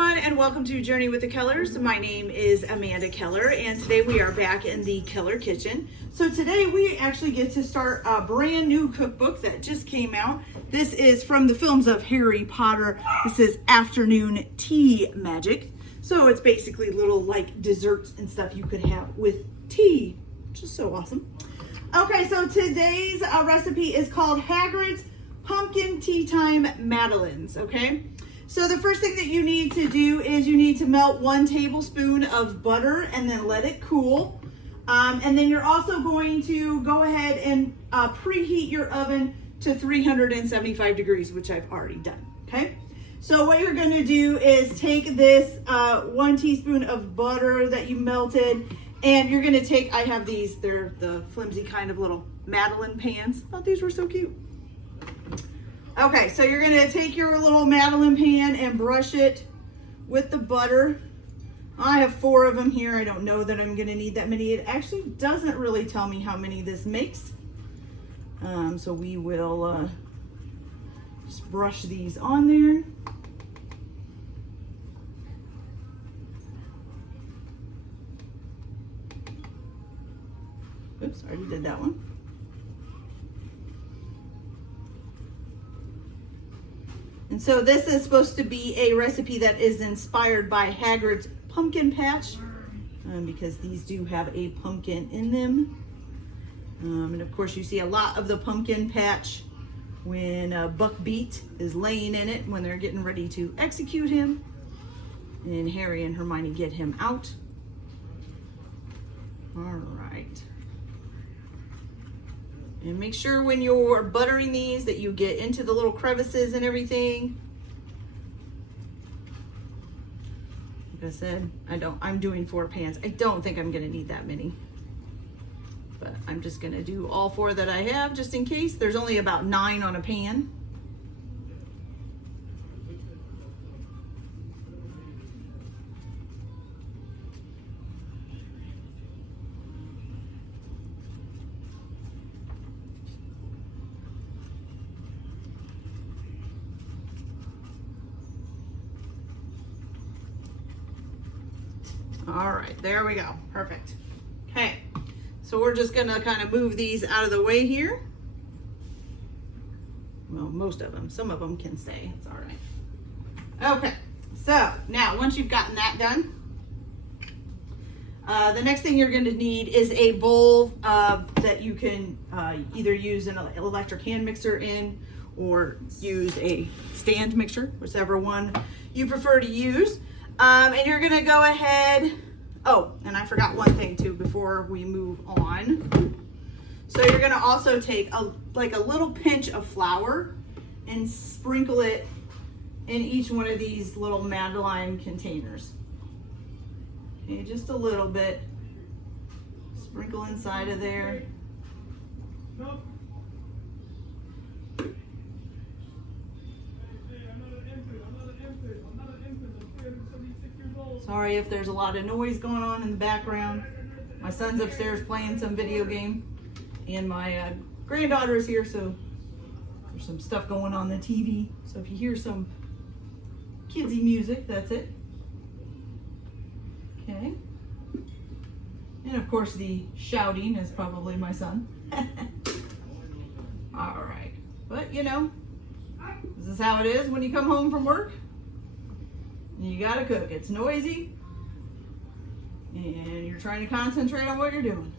everyone, and welcome to Journey with the Kellers. My name is Amanda Keller, and today we are back in the Keller kitchen. So today we actually get to start a brand new cookbook that just came out. This is from the films of Harry Potter. This is Afternoon Tea Magic. So it's basically little like desserts and stuff you could have with tea, which is so awesome. Okay, so today's recipe is called Hagrid's Pumpkin Teatime Madeleines, okay? So the first thing that you need to do is you need to melt 1 tablespoon of butter and then let it cool. And then you're also going to go ahead and preheat your oven to 375 degrees, which I've already done, okay? So what you're gonna do is take this 1 teaspoon of butter that you melted, and you're gonna take, I have these, they're the flimsy kind of little Madeleine pans. I thought these were so cute. Okay, so you're gonna take your little Madeleine pan and brush it with the butter. I have 4 of them here. I don't know that I'm gonna need that many. It actually doesn't really tell me how many this makes. So we will just brush these on there. Oops, I already did that one. And so this is supposed to be a recipe that is inspired by Hagrid's pumpkin patch, because these do have a pumpkin in them. And of course you see a lot of the pumpkin patch when Buckbeak is laying in it when they're getting ready to execute him. And Harry and Hermione get him out. All right. And make sure when you're buttering these that you get into the little crevices and everything. Like I said, I'm doing 4 pans. I don't think I'm gonna need that many. But I'm just gonna do all 4 that I have just in case. There's only about 9 on a pan. All right, there we go. Perfect. Okay, so we're just gonna kind of move these out of the way here. Well, most of them. Some of them can stay. It's all right. Okay, so now once you've gotten that done, the next thing you're gonna need is a bowl that you can either use an electric hand mixer in or use a stand mixer, whichever one you prefer to use. And you're gonna go ahead, oh, and I forgot one thing too before we move on. So you're gonna also take a little pinch of flour and sprinkle it in each one of these little Madeleine containers. Okay, just a little bit. Sprinkle inside of there. Sorry if there's a lot of noise going on in the background. My son's upstairs playing some video game, and my granddaughter is here, so there's some stuff going on the TV. So if you hear some kidsy music, that's it. Okay. And of course the shouting is probably my son. All right. But you know, this is how it is when you come home from work. You gotta cook. It's noisy, and you're trying to concentrate on what you're doing.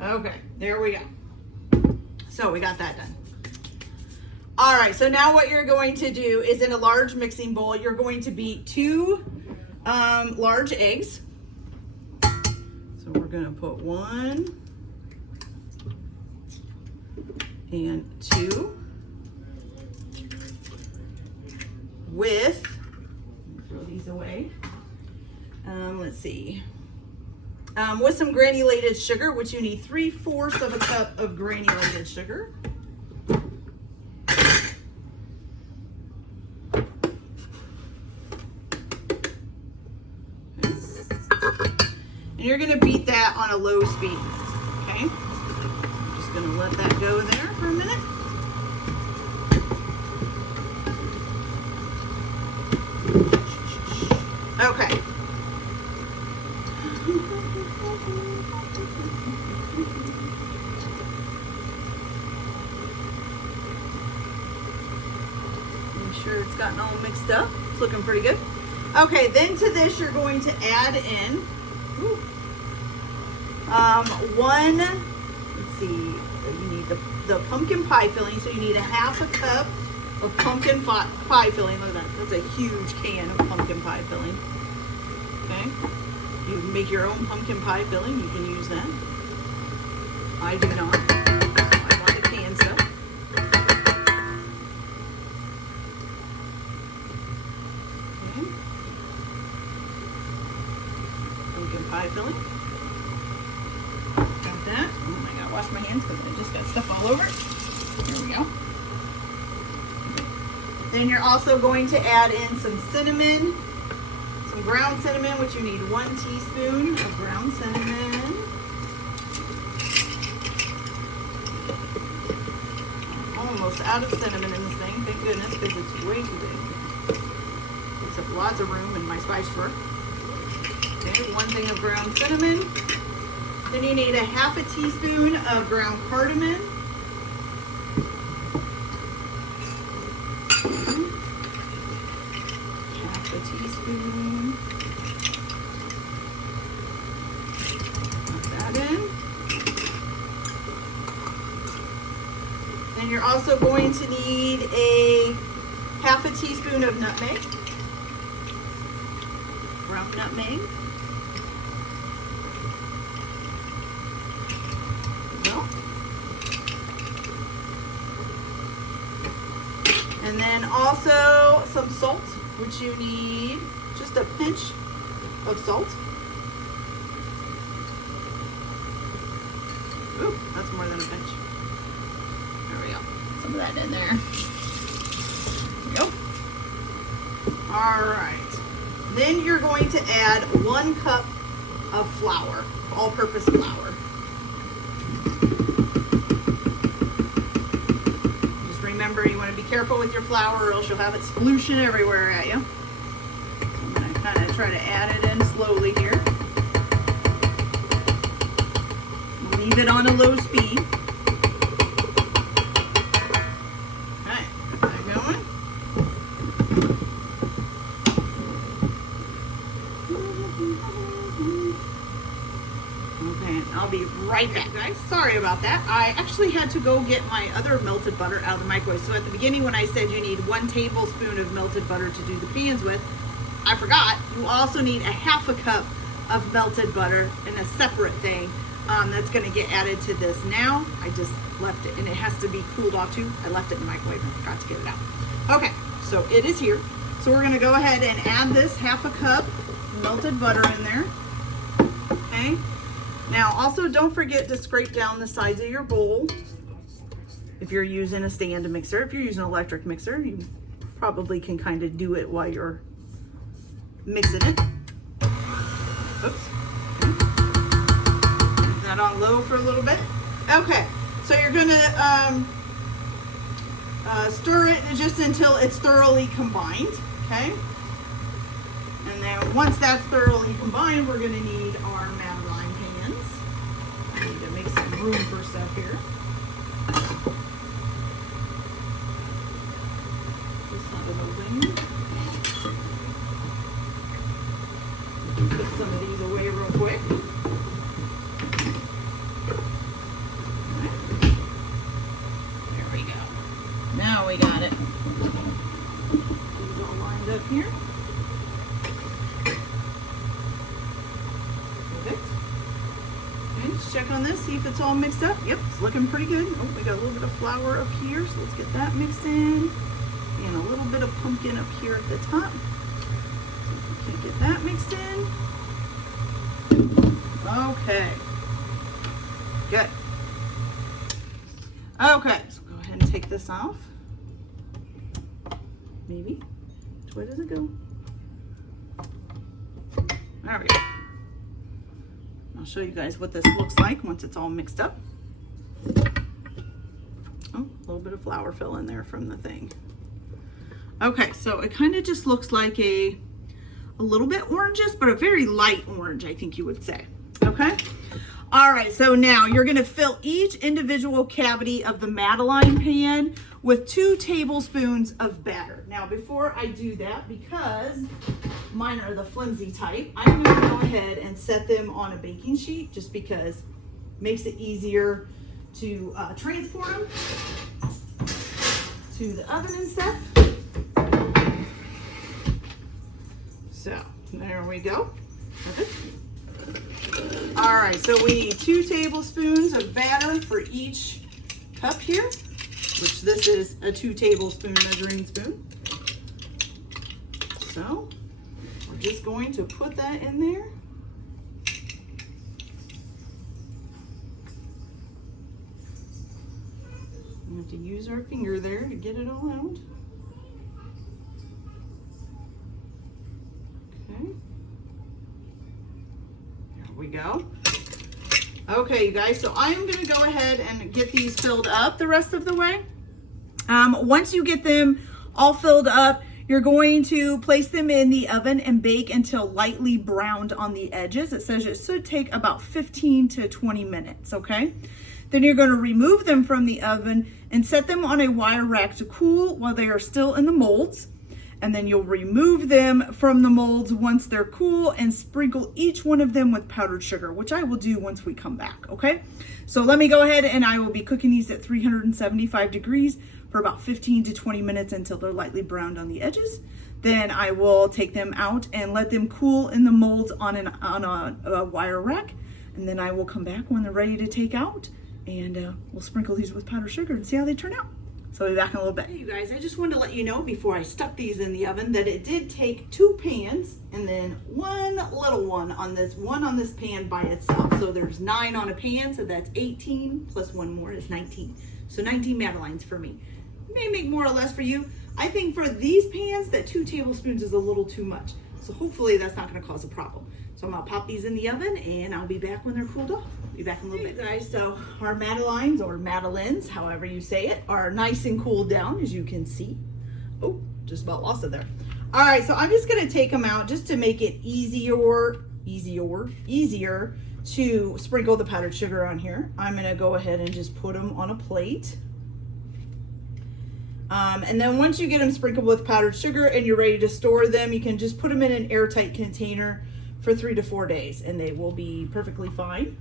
Okay, there we go. So we got that done. All right, so now what you're going to do is in a large mixing bowl, you're going to beat 2 large eggs. So we're gonna put 1 and 2. With, throw these away, let's see, with some granulated sugar, which you need 3/4 of a cup of granulated sugar. And you're gonna beat that on a low speed, okay? Just gonna let that go there for a minute. Okay. Make sure it's gotten all mixed up. It's looking pretty good. Okay, then to this you're going to add in one, let's see, you need the pumpkin pie filling, so you need a half a cup of pumpkin pie filling. Look at that, that's a huge can of pumpkin pie filling. Okay, you make your own pumpkin pie filling, you can use that. I do not. I want the canned stuff. Okay. Pumpkin pie filling. Got that. Oh, I gotta wash my hands because I just got stuff all over it. Here we go. Then you're also going to add in some cinnamon, some ground cinnamon, which you need 1 teaspoon of ground cinnamon. I'm almost out of cinnamon in this thing, thank goodness, because it's way too big. Takes up lots of room in my spice drawer. Okay, 1 thing of ground cinnamon. Then you need a half a teaspoon of ground cardamom. Half a teaspoon. Put that in. Then you're also going to need a half a teaspoon of nutmeg. Ground nutmeg. And then also some salt, which you need just a pinch of salt. Ooh, that's more than a pinch. There we go. Some of that in there. There we go. All right. Then you're going to add 1 cup of flour, all-purpose flour. Remember, you want to be careful with your flour or else you'll have it splooshing everywhere at you. I'm going to kind of try to add it in slowly here. Leave it on a low speed. Okay, get that going. Okay, I'll be right back, guys. Sorry about that. I actually had to go get my other melted butter out of the microwave. So at the beginning when I said you need 1 tablespoon of melted butter to do the pans with, I forgot. You also need a half a cup of melted butter in a separate thing that's going to get added to this. Now, I just left it, and it has to be cooled off too. I left it in the microwave and forgot to get it out. Okay, so it is here. So we're going to go ahead and add this half a cup melted butter in there. Okay. Now, also don't forget to scrape down the sides of your bowl. If you're using a stand mixer, if you're using an electric mixer, you probably can kind of do it while you're mixing it. Oops. Keep that on low for a little bit. Okay, so you're gonna stir it just until it's thoroughly combined, okay? And then once that's thoroughly combined, we're gonna need our Madeleine pans. I need to make some room for stuff here. Just have it open. Put some of these away real quick. Right. There we go. Now we got it. These all lined up here. Check on this, see if it's all mixed up. Yep, it's looking pretty good. Oh, we got a little bit of flour up here, so let's get that mixed in. And a little bit of pumpkin up here at the top. So get that mixed in. Okay. Good. Okay, so go ahead and take this off. Maybe. Which way does it go? There we go. I'll show you guys what this looks like once it's all mixed up. Oh, a little bit of flour fill in there from the thing. Okay, so it kind of just looks like a little bit orangish, but a very light orange, I think you would say. Okay. All right, so now you're gonna fill each individual cavity of the Madeleine pan with 2 tablespoons of batter. Now, before I do that, because mine are the flimsy type, I'm gonna go ahead and set them on a baking sheet just because it makes it easier to transport them to the oven and stuff. So there we go. Okay. All right, so we need 2 tablespoons of batter for each cup here, which this is a 2 tablespoon measuring spoon. So we're just going to put that in there. We have to use our finger there to get it all out. Okay. There we go. Okay, you guys, so I'm gonna go ahead and get these filled up the rest of the way. Once you get them all filled up, you're going to place them in the oven and bake until lightly browned on the edges. It says it should take about 15 to 20 minutes, okay? Then you're going to remove them from the oven and set them on a wire rack to cool while they are still in the molds. And then you'll remove them from the molds once they're cool and sprinkle each one of them with powdered sugar, which I will do once we come back, okay? So let me go ahead and I will be cooking these at 375 degrees for about 15 to 20 minutes until they're lightly browned on the edges. Then I will take them out and let them cool in the molds on a wire rack. And then I will come back when they're ready to take out, and we'll sprinkle these with powdered sugar and see how they turn out. So I'll be back in a little bit. Hey, you guys, I just wanted to let you know before I stuck these in the oven that it did take 2 pans and then one little one on this pan by itself. So there's 9 on a pan, so that's 18 plus one more is 19. So 19 Madeleines for me. May make more or less for you. I think for these pans that 2 tablespoons is a little too much. So hopefully that's not gonna cause a problem. So I'm gonna pop these in the oven and I'll be back when they're cooled off. Be back in a little bit, guys. So our Madeleines, or Madeleines, however you say it, are nice and cooled down, as you can see. Oh, just about lost it there. All right, so I'm just gonna take them out just to make it easier to sprinkle the powdered sugar on here. I'm gonna go ahead and just put them on a plate. And then once you get them sprinkled with powdered sugar and you're ready to store them, you can just put them in an airtight container for 3 to 4 days and they will be perfectly fine.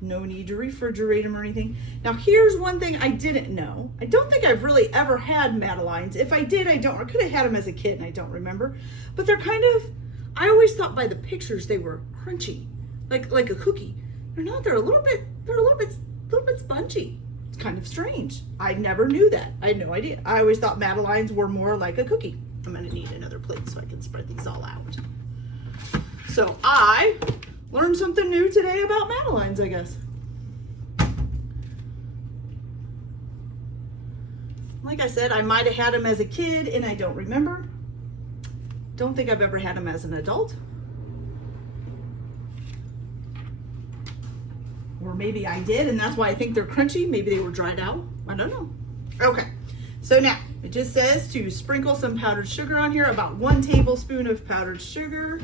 No need to refrigerate them or anything. Now here's one thing I didn't know. I don't think I've really ever had Madeleines. If I did, I could have had them as a kid and I don't remember. But they're kind of, I always thought by the pictures they were crunchy, like a cookie. They're not, they're a little bit spongy. It's kind of strange. I never knew that. I had no idea. I always thought Madeleines were more like a cookie. I'm gonna need another plate so I can spread these all out. So I learned something new today about Madeleines, I guess. Like I said, I might have had them as a kid and I don't remember. Don't think I've ever had them as an adult. Or maybe I did and that's why I think they're crunchy. Maybe they were dried out. I don't know. Okay, so now it just says to sprinkle some powdered sugar on here, about 1 tablespoon of powdered sugar.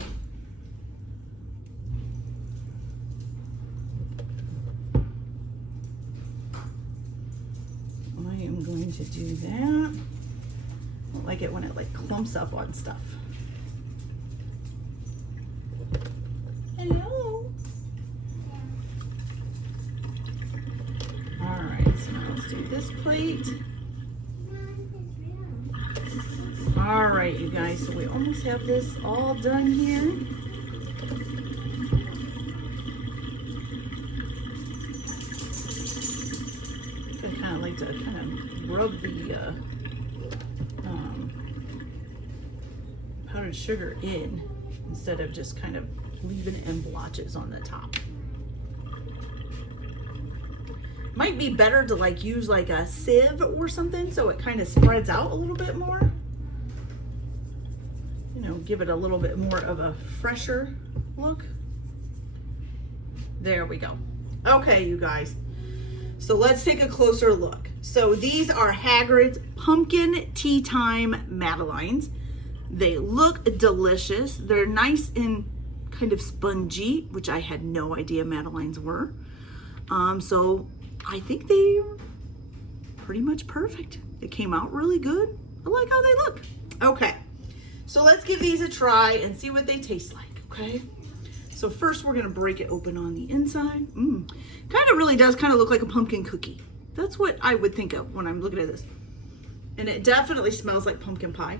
I am going to do that. I don't like it when it like clumps up on stuff. Hello. All right, so let's do this plate. All right, you guys, so we almost have this all done here. I kind of like to rub the powdered sugar in instead of just kind of leaving it in blotches on the top. Might be better to like use like a sieve or something so it kind of spreads out a little bit more. You know, give it a little bit more of a fresher look. There we go. Okay, you guys. So let's take a closer look. So these are Hagrid's Pumpkin Tea Time Madeleines. They look delicious. They're nice and kind of spongy, which I had no idea Madeleines were. So I think they're pretty much perfect. They came out really good. I like how they look. Okay, so let's give these a try and see what they taste like, okay? So first we're gonna break it open on the inside. Kind of really does kind of look like a pumpkin cookie. That's what I would think of when I'm looking at this. And it definitely smells like pumpkin pie.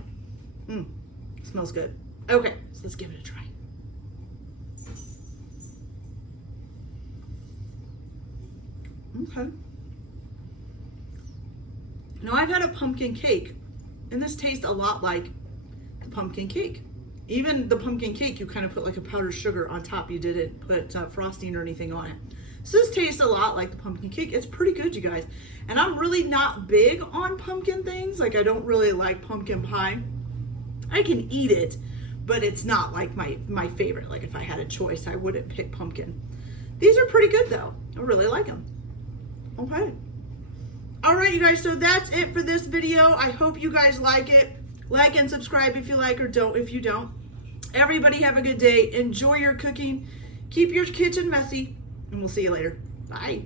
Smells good. Okay, so let's give it a try. Okay. Now I've had a pumpkin cake, and this tastes a lot like the pumpkin cake. Even the pumpkin cake, you kind of put like a powdered sugar on top. You didn't put frosting or anything on it. So this tastes a lot like the pumpkin cake. It's pretty good, you guys. And I'm really not big on pumpkin things. Like, I don't really like pumpkin pie. I can eat it, but it's not like my favorite. Like, if I had a choice, I wouldn't pick pumpkin. These are pretty good though. I really like them. Okay. All right, you guys, so that's it for this video. I hope you guys like it. Like and subscribe if you like, or don't if you don't. Everybody have a good day. Enjoy your cooking. Keep your kitchen messy, and we'll see you later. Bye.